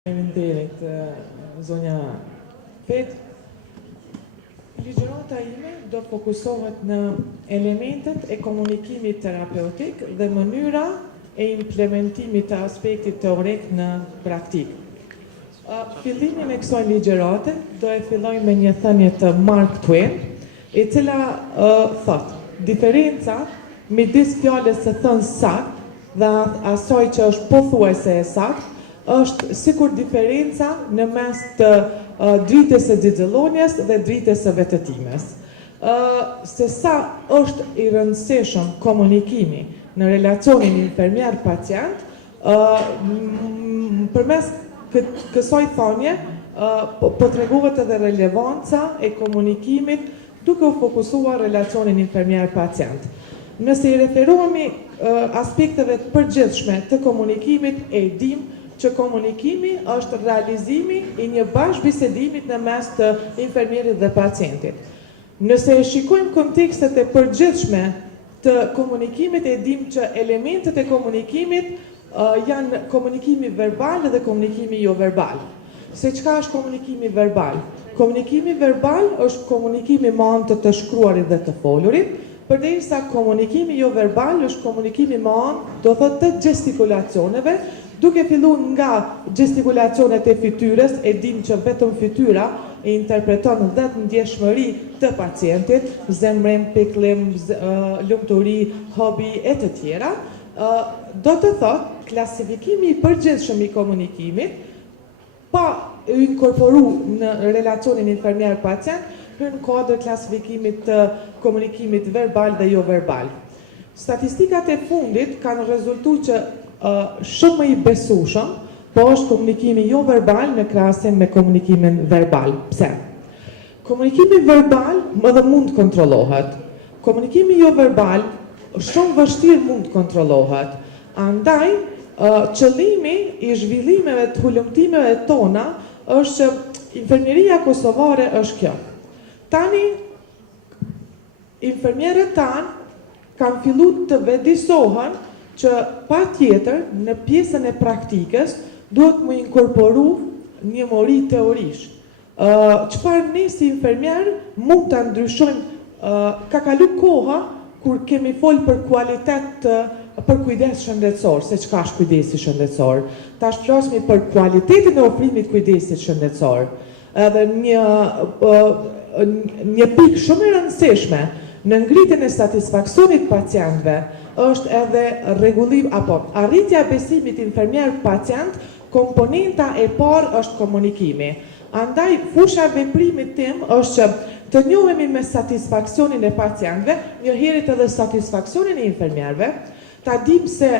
Faleminderit, zonja Pet. Ligjërata ime do fokusohet në elementet e komunikimit terapeutik dhe mënyra e implementimit të aspektit teorik në praktik. Fillimin e kësaj ligjërate do e filloj me një thënie të Mark Twain, e cila thot: diferenca midis fjalës së thënë sakt dhe asaj që është pothuajse e sakt është sikur diferenca në mes të dritës së xixëllonjes dhe dritës së vetëtimes. Se sa është i rëndësishëm komunikimi në relacionin infermier-pacient, përmes kësaj thonje po tregohet edhe relevanca e komunikimit duke u fokusuar relacionin infermier-pacient. Nëse i referohemi aspekteve të përgjithshme të komunikimit, e dim që komunikimi është realizimi i një bashkëbisedimit në mes të infermierit dhe pacientit. Nëse e shikojmë kontekstet e përgjithshme të komunikimit, e dim që elementet e komunikimit janë komunikimi verbal dhe komunikimi jo verbal. Se çka është komunikimi verbal? Komunikimi verbal është komunikimi me anë të shkruarit dhe të folurit, përderisa komunikimi jo verbal është komunikimi me anë, do thotë, të gestikulacioneve, duke filluar nga gestikulacionet e fytyrës, e dim që vetëm fytyra e interpreton 10 ndjeshmëri të pacientit, zemrim, pikëllim, lumturi, hobi e të tjera, do të thotë klasifikimi i përgjithshëm i komunikimit, pa inkorporu në relacionin infermier-pacient, në kuadër klasifikimit të komunikimit verbal dhe jo verbal. Statistikat e fundit kanë rezultuar që shumë i besueshëm, po është komunikimi jo verbal në krahasim me komunikimin verbal. Pse? Komunikimi verbal edhe mund kontrollohet. Komunikimi jo verbal shumë vështirë mund kontrollohet. Andaj, qëllimi i zhvillimeve të hulumtimeve tona është që infermieria kosovare është kjo. Tani, infermierët tanë kanë filluar të vedisohen që pa tjetër në pjesën e praktikës duhet mu inkorporu një mori teorish. Çfarë ne si infermier mund të ndryshojmë, ka kalu koha kur kemi folë për kualitet për kujdes shëndetësor, se çka është kujdesi shëndetësor. Tash flasmi për kualitetin e ofrimit kujdesit shëndetësor. Edhe një pikë shumë e rëndësishme në ngritjen e satisfaksionit pacientëve është edhe rregullim apo arritja e besimit infermier-pacient. Komponenta e parë është komunikimi. Andaj fusha e veprimit tim është që të njohemi me satisfaksionin e pacientëve, njëherët edhe satisfaksionin e infermierëve, ta dim se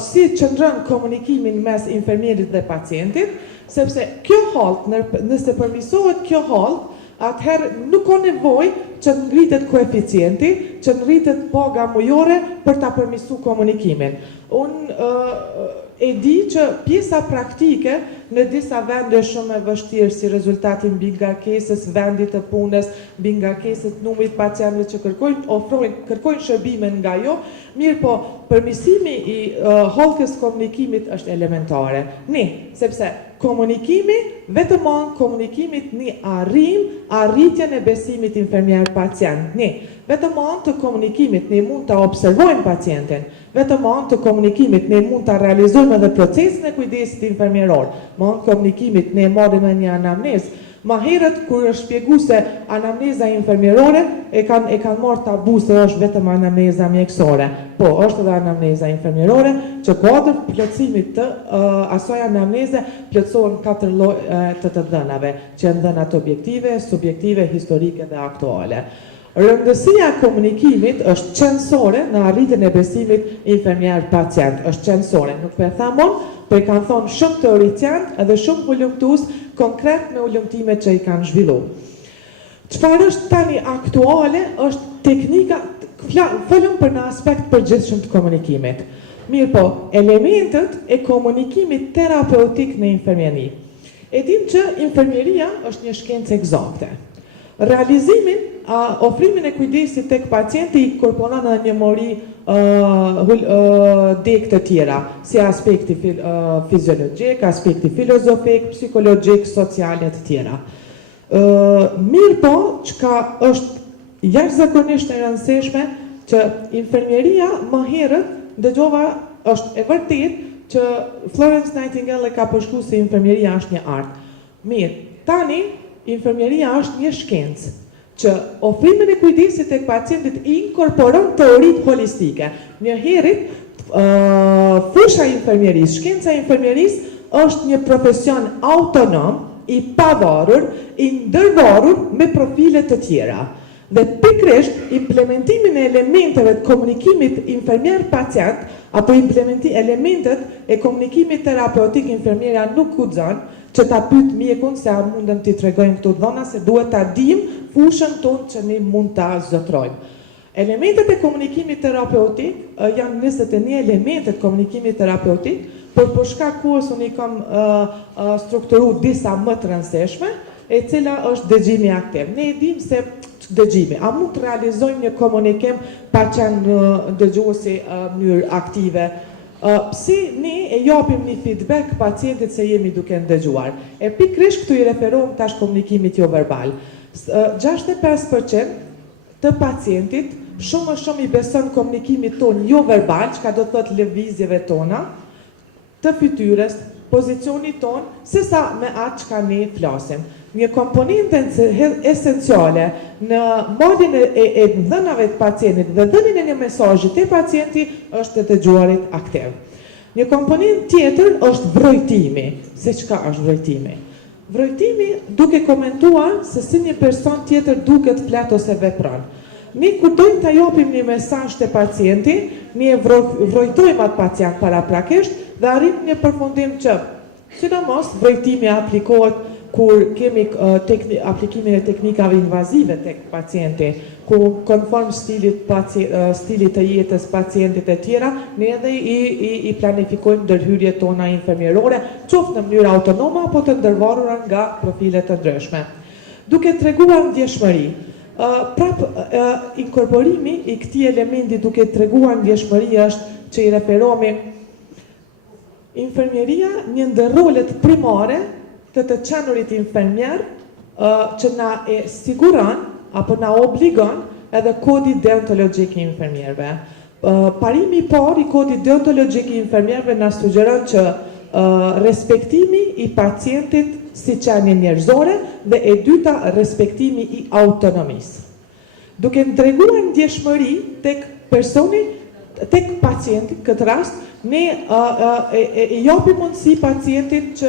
si qëndron komunikimin mes infermierit dhe pacientit, sepse kjo halt, nëse përmirësohet kjo halt, atëherë nuk ka nevojë që të ngritet koeficienti, që të ngritet paga mujore për ta përmirësuar komunikimin. Unë e di që pjesa praktike në disa vende shumë e vështirë si rezultati mbi ngarkesës vendit të punës, mbi ngarkesës numrit pacientëve që kërkojnë shërbime nga jo, mirë po përmirësimi i hollkës komunikimit është elementare. Sepse komunikimi, vetëm anë komunikimit një arritjen e besimit infermier-pacient. Vetëm anë të komunikimit ne mund të observojmë pacientin, vetëm anë të komunikimit ne mund të realizojmë edhe procesin e kujdesit infermieror, me anë të komunikimit ne marrim një anamnezë. Ma herët kur është shpjegu se anamneza infermierore e kanë marrë tabu se është vetëm anamneza mjekësore. Po, është edhe anamneza infermierore që kuadër plotësimit të asaj anamneze plotësohen 4 lloje të dhënave, që janë dhënat objektive, subjektive, historike dhe aktuale. Rëndësia e komunikimit është qendrore në arritjen e besimit infermier-pacient, është qendrore. Nuk po e them unë, po e kanë thonë shumë teoricianë edhe shumë hulumtues konkret me hulumtimet që i kanë zhvilluar. Çfarë është tani aktuale është teknika, folëm për në aspekt përgjithshëm të komunikimit. Mirë po, elementet e komunikimit terapeutik në infermieri. E dim që infermieria është një shkencë eksakte. Realizimin, ofrimin e kujdesit tek pacienti i inkorporon në një mori dek të tjera, si aspekti fiziologjik, aspekti filozofik, psikologjik, sociale të tjera. Mirë po, çka është jashtëzakonisht e rëndësishme, që infermieria më herët dëgjova është e vërtet që Florence Nightingale e ka përshkruar se infermieria është një art. Mirë, tani infermieria është një shkencë që ofrimin e kujdesit tek pacientit inkorporon teoritë holistike. Një herët fusha infermierisë, shkenca e infermierisë është një profesion autonom, i pavarur, i ndërvarur me profile të tjera. Dhe pikrisht implementimin e elementeve të komunikimit infermier-pacient apo elementet e komunikimit terapeutik infermierja nuk guxon që ta pyet mjekun se a mundem t'i tregojmë këtu dhona se duhet ta dimë fushën tonë që ne mund ta zotrojmë. Elementet e komunikimit terapeutik janë 21 elementet komunikimit terapeutik, por për shkak kohës unë i kam strukturuar disa më të rëndësishme, e cila është dëgjimi aktiv. Ne e dimë se dëgjimi, a mund të realizojmë një komunikim pa qenë dëgjuesi në mënyrë aktive? Pse ne e japim një feedback pacientit se jemi duke ndëgjuar? E pikrisht këtu i referohem tash komunikimit jo verbal. 65% të pacientit shumë i beson komunikimit ton jo verbal, çka do të thotë lëvizjeve tona, të fytyrës, pozicionit ton, se sa me atë çka ne flasim. Një komponente esenciale në modin e dhënave të pacientit dhe dhënien e një mesazhi te pacienti është të dëgjuarit aktiv. Një komponent tjetër është vrojtimi. Se çka është vrojtimi? Vrojtimi duke komentuar se si një person tjetër duket, flet ose vepron. Ne kur dojmë të japim një mesazh te pacienti, ne vrojtojmë atë pacient paraprakisht dhe arrim një përfundim që, sidomos vrojtimi aplikohet kur kemi aplikimin e teknikave invazive tek pacienti, ku konform stilit të jetës pacientit e tjera, ne edhe i planifikojmë ndërhyrjet tona infermierore, qoftë në mënyrë autonome apo të ndërvarura nga profile të ndryshme. Duke treguar ndjeshmëri, inkorporimi i këtij elementi duke treguar ndjeshmëri është që i referohemi infermieria, një ndër rolet primare të qenurit infermier që na e siguron apo na obligon edhe kodi deontologjik i infermierëve. Parimi i parë i kodit deontologjik i infermierëve na sugjeron që respektimi i pacientit si qenie njerëzore dhe e dyta respektimi i autonomisë. Duke treguar ndjeshmëri tek personi, tek pacienti, këtë rast, ne i japim mundësi pacientit që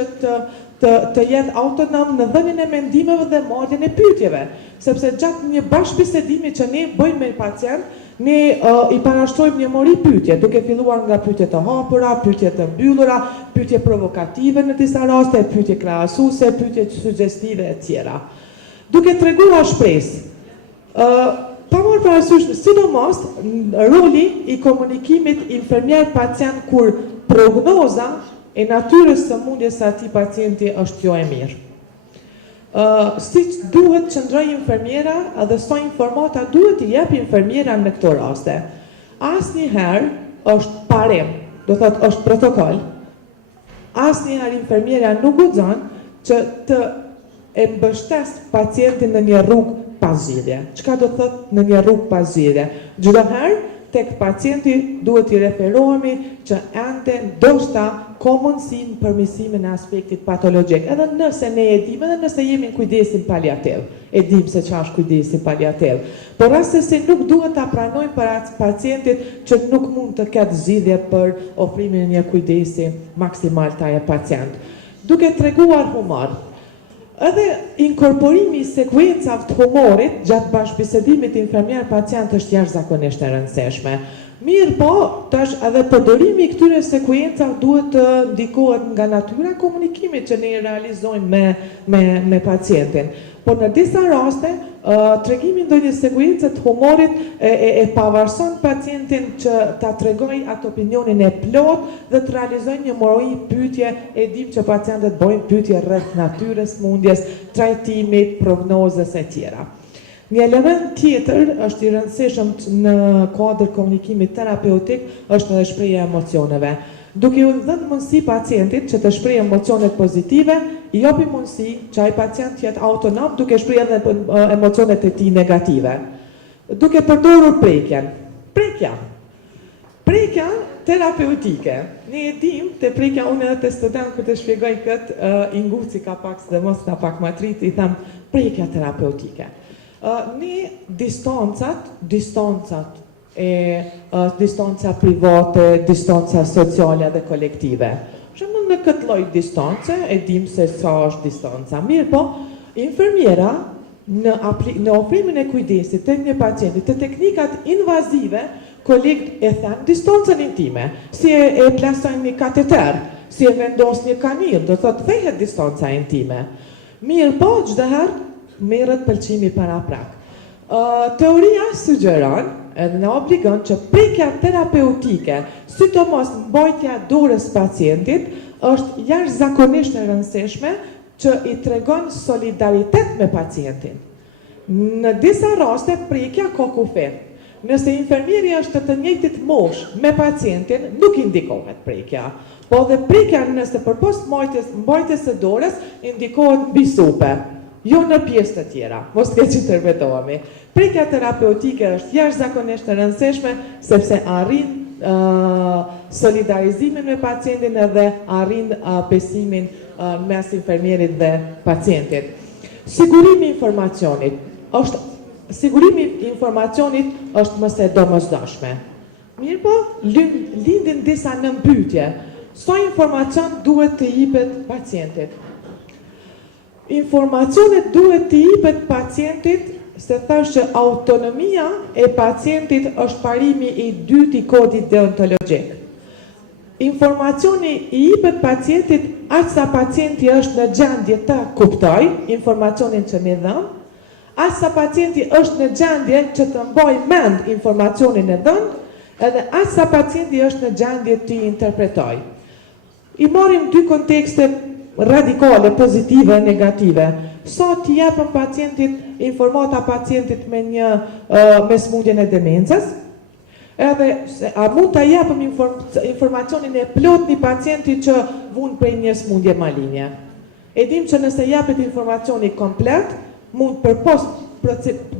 të jetë autonom në dhënien e mendimeve dhe marrjen e pyetjeve, sepse gjatë një bashkëbisedimi që ne bëjmë me pacient, ne i parashtrojmë një mori pyetje, duke filluar nga pyetje të hapura, pyetje të mbyllura, pyetje provokative në disa raste, pyetje krahasuese, pyetje suggestive e tjera. Duke treguar shpresë, pa marrë parasysh sidomos roli i komunikimit infermier-pacient kur prognoza e natyrës së mundjes së atij pacienti është jo e mirë. Siç duhet qëndroj infermiera dhe sa informata duhet i jep infermiera në këto raste. Asnjëherë është parim, do thotë është protokoll. Asnjëherë infermiera nuk guxon që të e mbështes pacientin në një rrugë pa zgjidhje. Çka do thotë në një rrugë pa zgjidhje? Çdo herë tek pacienti duhet i referohemi që ende ndoshta ka mundësi në përmirësimin e aspektit patologjik, edhe nëse ne e dimë, edhe nëse jemi në kujdesin paliativ, e dimë se ç'është kujdesi paliativ. Por rastësi nuk duhet ta pranojmë për pacientit që nuk mund të ketë zgjidhje për ofrimin e një kujdesi maksimal të ai pacient. Duke treguar humor, edhe inkorporimi i sekuencave të humorit gjatë bashkëbisedimit infermier-pacient është jashtëzakonisht e rëndësishme. Mirë po, tash edhe përdorimi i këtyre sekuencave duhet të ndikohet nga natyra e komunikimit që ne realizojmë me pacientin. Por në disa raste, tregimi ndonjë sekuence të humorit e pavarëson pacientin që ta tregojë atë opinionin e plot dhe të realizojë një moroi pyetje, e dim që pacientët bëjnë pyetje rreth natyrës mundjes, trajtimit, prognozës e tjera. Një element tjetër është i rëndësishëm në kuadër komunikimit terapeutik është edhe shprehja e emocioneve. Duke u dhënë mundësi pacientit që të shprehë emocionet pozitive, i jopi mundësi që ai pacient jetë autonom duke shprehë edhe emocionet e tij negative. Duke përdorur prekjen. Prekja terapeutike. Ne e dim të prekja unë edhe të student kur të shpjegoj këtë inguci ka pak së dhe mos nga pak matrit, i tham prekja terapeutike. Ne distanca private, distanca sociale dhe kolektive. Shembull në këtë lloj distance e dim se sa është distanca. Mirë po, infermiera në ofrimin e kujdesit të një pacienti, të teknikat invazive, kolegët e thënë distancën intime, si e plasojnë një kateter, si e vendos një kanil, do thotë thehet distanca intime. Mirë po, çdo herë merret pëlqimi para prak. Teoria sugjeron edhe në obligon që prekja terapeutike, sidomos mbajtja dorës pacientit, është jashtëzakonisht e rëndësishme që i tregon solidaritet me pacientin. Në disa raste prekja ka kufi. Nëse infermieri është të njëjtit moshë me pacientin, nuk indikohet prekja. Po dhe prekja nëse përpos mbajtjes së dorës indikohet mbi supe. Jo në pjesë të tjera, mos keq interpretohemi. Prekja terapeutike është jashtëzakonisht e rëndësishme sepse arrin solidarizimin me pacientin edhe arrin besimin mes infermierit dhe pacientit. Sigurimi i informacionit është mëse domosdoshme. Mirë po, lindin disa nëmpytje. Sa informacion duhet të jepet pacientit? Informacionet duhet të jepet pacientit, se thash që autonomia e pacientit është parimi i dytë i kodit deontologjik. Informacioni i jepet pacientit aq sa pacienti është në gjendje të kuptoj informacionin që më dhën, aq sa pacienti është në gjendje që të mbajë mend informacionin e dhënë, edhe aq sa pacienti është në gjendje të interpretoj. I marrim dy kontekste radikale, pozitive e negative. Sa t'i japëm pacientit informata pacientit me smundjen e demencës, edhe a mund t'a japëm informacionin e plot një pacienti që vun prej një smundje malinje. E dim që nëse japet informacioni komplet, mund përpos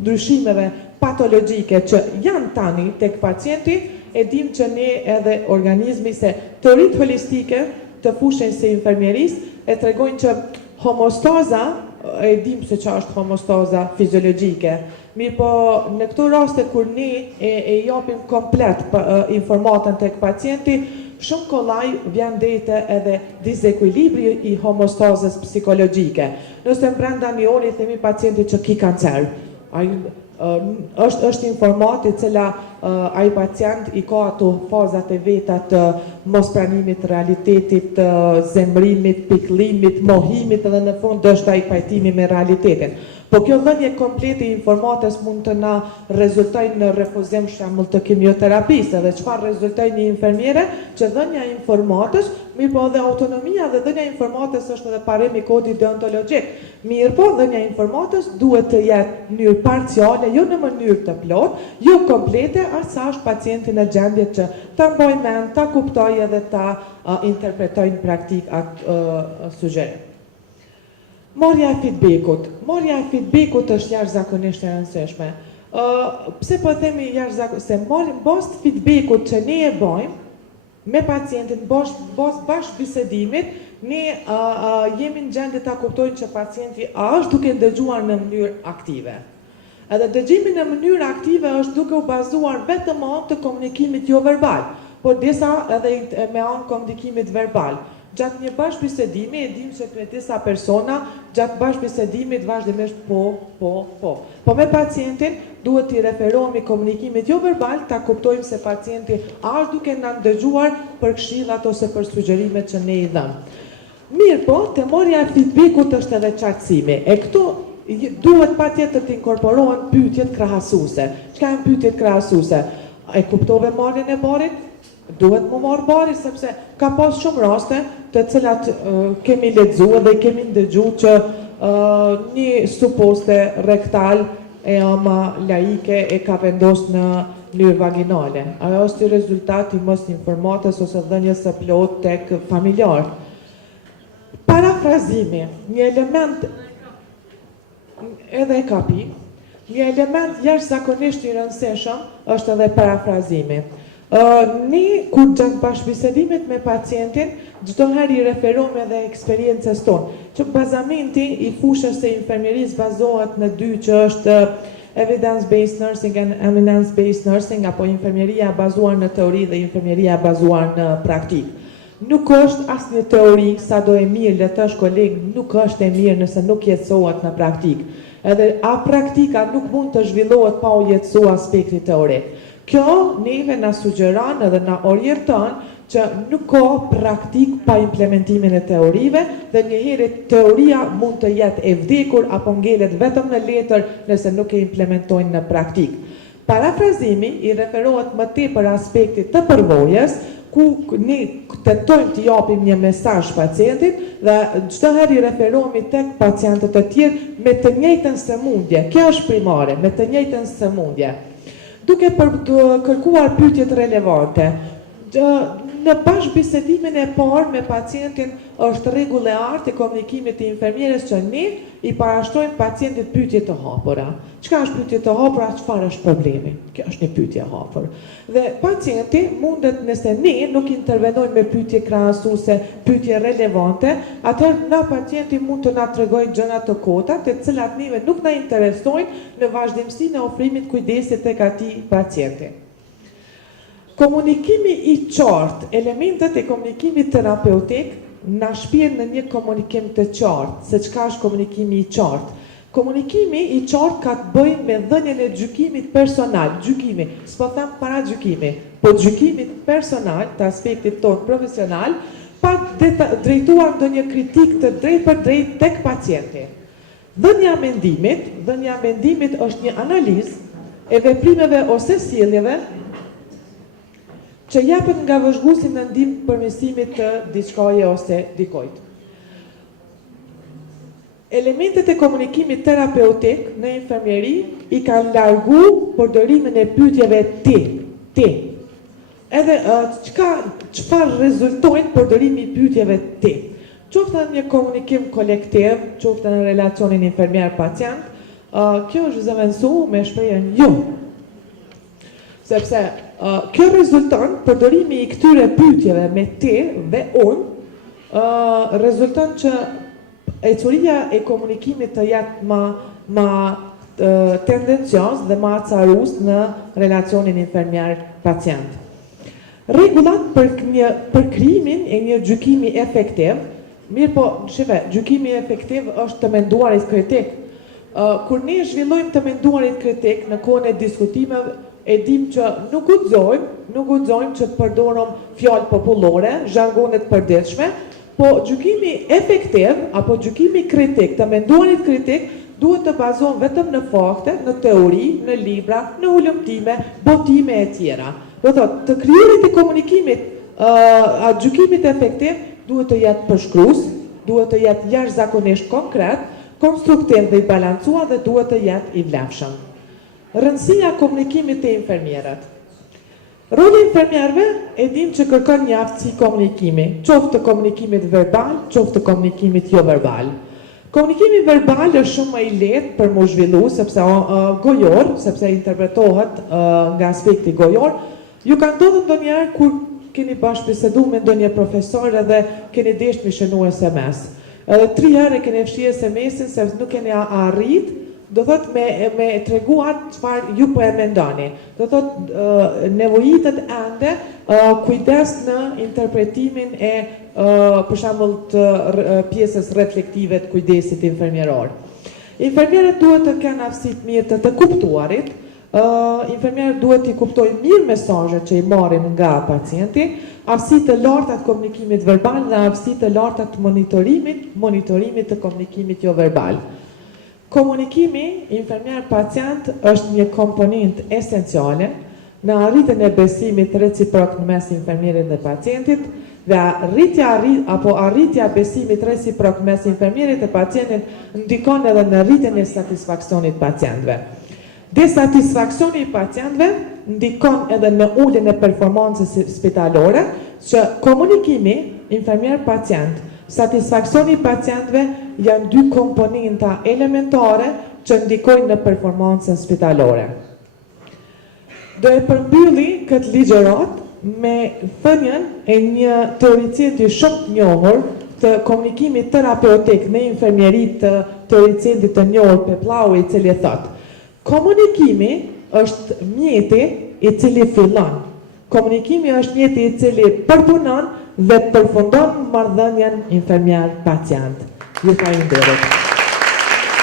ndryshimeve patologjike që janë tani tek pacienti, e dim që ne edhe organizmi se teoritë holistike të fushën se infermieris e tregojnë që homostaza, e dim se që është homostaza fiziologjike, mirë po në këto raste kur ne e japim komplet informatën tek pacienti, shumë kollaj vjen dete edhe dizekuilibri i homostazës psikologjike. Nëse brenda një ore i themi pacientit që ki kancer, është informati cila ai pacient i ka ato fazat e veta të mospranimit të realitetit, të zemrimit, pikëllimit, mohimit edhe në fund është ai pajtimi me realitetin. Po kjo dhënje komplete i informatës mund të na rezultojë në refuzim shembull të kimioterapisë, dhe çfarë rezultoi një infermiere që dhënja e informatës, mirë po dhe autonomia dhe dhënja e informatës është edhe parimi i kodit deontologjik. Mirë po dhënja e informatës duhet të jetë në mënyrë parciale, jo në mënyrë të plot, jo komplete, aq sa është pacienti në gjendje që ta mbajë mend, ta kuptojë edhe ta interpretojë në praktik atë sugjerim. Marrja e feedbackut. Marrja e feedbackut është jashtëzakonisht e rëndësishme. Pse po themi jashtëzakonisht? Se bazë të feedbackut që ne e bëjmë me pacientin, bazë bashkë bisedimit, ne jemi në gjendje ta kuptojmë që pacienti është duke dëgjuar në mënyrë aktive. Edhe dëgjimi në mënyrë aktive është duke u bazuar vetëm në anë të komunikimit jo verbal, por disa edhe me anë komunikimit verbal. Gjatë një bashkëbisedimi e dim se me disa persona gjatë bashkëbisedimit vazhdimisht po. Po me pacientin duhet t'i referohemi komunikimit jo verbal, ta kuptojmë se pacienti është duke na dëgjuar për këshillat ose për sugjerimet që ne i dhëmë. Mirë po, temorja e feedbackut është edhe qartësimi. E këtu duhet patjetër të inkorporohen pyetjet krahasuese. Çka janë pyetjet krahasuese? E kuptove marrjen e barit? Duhet më marrë bari, sepse ka pas shumë raste të cilat kemi lexuar dhe kemi ndëgjuar që një suposte rektal e ama laike e ka vendosur në mënyrë vaginale. Ajo është rezultati mos informatës ose dhënies së plot tek familjarët. Parafrazimi, një element edhe e kapi, një element jashtëzakonisht i rëndësishëm është edhe parafrazimi. Ne kur gjatë bashkëbisedimit me pacientin, çdo herë i referojmë edhe eksperiencës tonë, që bazamenti i fushës së infermierisë bazohet në dy, që është evidence-based nursing and eminence-based nursing, apo infermieria bazuar në teori dhe infermieria bazuar në praktikë. Nuk është asnjë teori, sa do e mirë le të është koleg, nuk është e mirë nëse nuk jetësohet në praktikë. Edhe praktika nuk mund të zhvillohet pa u jetësu aspekti teorik. Kjo neve na sugjeron edhe na orienton që nuk ka praktik pa implementimin e teorive dhe njëherë teoria mund të jetë e vdekur apo ngelet vetëm në letër nëse nuk e implementojnë në praktik. Parafrazimi i referohet më tepër aspektit të përvojës, ku ne tentojmë të japim një mesazh pacientit dhe çdo herë i referohemi tek pacientët e tjerë me të njëjtën sëmundje. Kjo është primare, me të njëjtën sëmundje. Duke kërkuar pyetjet relevante. Në bashkëbisedimin e parë me pacientin është rregull e artë e komunikimit të infermieres që ne i parashtrojmë pacientit pyetje të hapura. Çka është pyetje të hapura, çfarë është problemi? Kjo është një pyetje e hapur. Dhe pacienti mundet, nëse ne nuk intervenojmë me pyetje krahasuese, pyetje relevante, atëherë na pacienti mund të na tregojë gjëra të kota, të cilat neve nuk na interesojnë në vazhdimsinë e ofrimit kujdesit tek atij pacienti. Komunikimi i qartë, elementet e komunikimit terapeutik na shpihen në një komunikim të qartë, se çka është komunikimi i qartë. Komunikimi i qartë ka të bëjë me dhënien e gjykimit personal, gjykimi, s'po them para gjykimi, po gjykimit personal të aspektit tonë profesional, pa drejtuar ndonjë kritik të drejtë për drejtë tek pacienti. Dhënia mendimit është një analizë e veprimeve ose sjelljeve që japet nga vëzhguesi në ndihmë përmirësimit të diçkaje ose dikujt. Elementet e komunikimit terapeutik në infermieri i kanë largu përdorimin e pyetjeve ti. Edhe çfarë rezultojnë përdorimi i pyetjeve ti. Qoftë në një komunikim kolektiv, qoftë në relacionin infermier-pacient, kjo është zëvendësuar me shprehjen ju. Sepse kjo rezulton, përdorimi i këtyre pyetjeve me ti dhe unë, rezulton që ecuria e komunikimit të jetë ma tendencios dhe ma acarues në relacionin infermier-pacient. Rregullat për krijimin e një gjykimi efektiv, mirë po, gjykimi efektiv është të menduarit kritik. Kur ne zhvillojmë të menduarit kritik në kohën e diskutimeve, e dim që nuk guxojmë që të përdorim fjalë popullore, zhargonet përditshme, po gjykimi efektiv apo gjykimi kritik, të menduarit kritik, duhet të bazohen vetëm në fakte, në teori, në libra, në ulëmtime, botime e tjera. Do thotë, të krijuarit e komunikimit, gjykimit efektiv duhet të jetë përshkrues, duhet të jetë jashtëzakonisht konkret, konstruktiv dhe i balancuar dhe duhet të jetë i vlefshëm. Rëndësia komunikimit të infermierët. Roli infermierëve e dim që kërkon një aftësi komunikimi, qoftë të komunikimit verbal, qoftë të komunikimit jo verbal. Komunikimi verbal është shumë më i lehtë për mu zhvillu, sepse gojor, sepse interpretohet nga aspekti gojor. Ju ka ndodhur ndonjëherë kur keni bashkëbiseduar me ndonjë profesor edhe keni deshur me shënu SMS. Edhe 3 herë keni fshi SMS-in sepse nuk keni arrit, do thot me treguar çfarë ju po e mendoni. Do thot nevojitet ende kujdes në interpretimin e për shembull të pjesës reflektive të kujdesit infermieror. Infermierët duhet të kenë aftësi të mirë të kuptuarit. Infermierët duhet të kuptojnë mirë mesazhet që i marrin nga pacienti, aftësi të larta të komunikimit verbal dhe aftësi të larta të monitorimit të komunikimit jo verbal. Komunikimi infermier-pacient është një komponent esenciale në arritjen e besimit reciprok në mes infermierit dhe pacientit dhe arritja besimit reciprok mes infermierit dhe pacientit ndikon edhe në rritjen e satisfaksionit pacientëve. Desatisfaksioni i pacientëve ndikon edhe në uljen e performancës spitalore, që komunikimi infermier-pacient, satisfaksioni i pacientëve janë dy komponenta elementare që ndikojnë në performancën spitalore. Do e përmbylli këtë ligjërat me thënien e një teoricenti shumë të njohur të komunikimit terapeutik në infermieri të teoricentit të njohur Peplau, i cili thotë: komunikimi është mjeti i cili fillon. Komunikimi është mjeti i cili përpunon dhe përfundon marrëdhënien infermier-pacient. Ju falenderoj.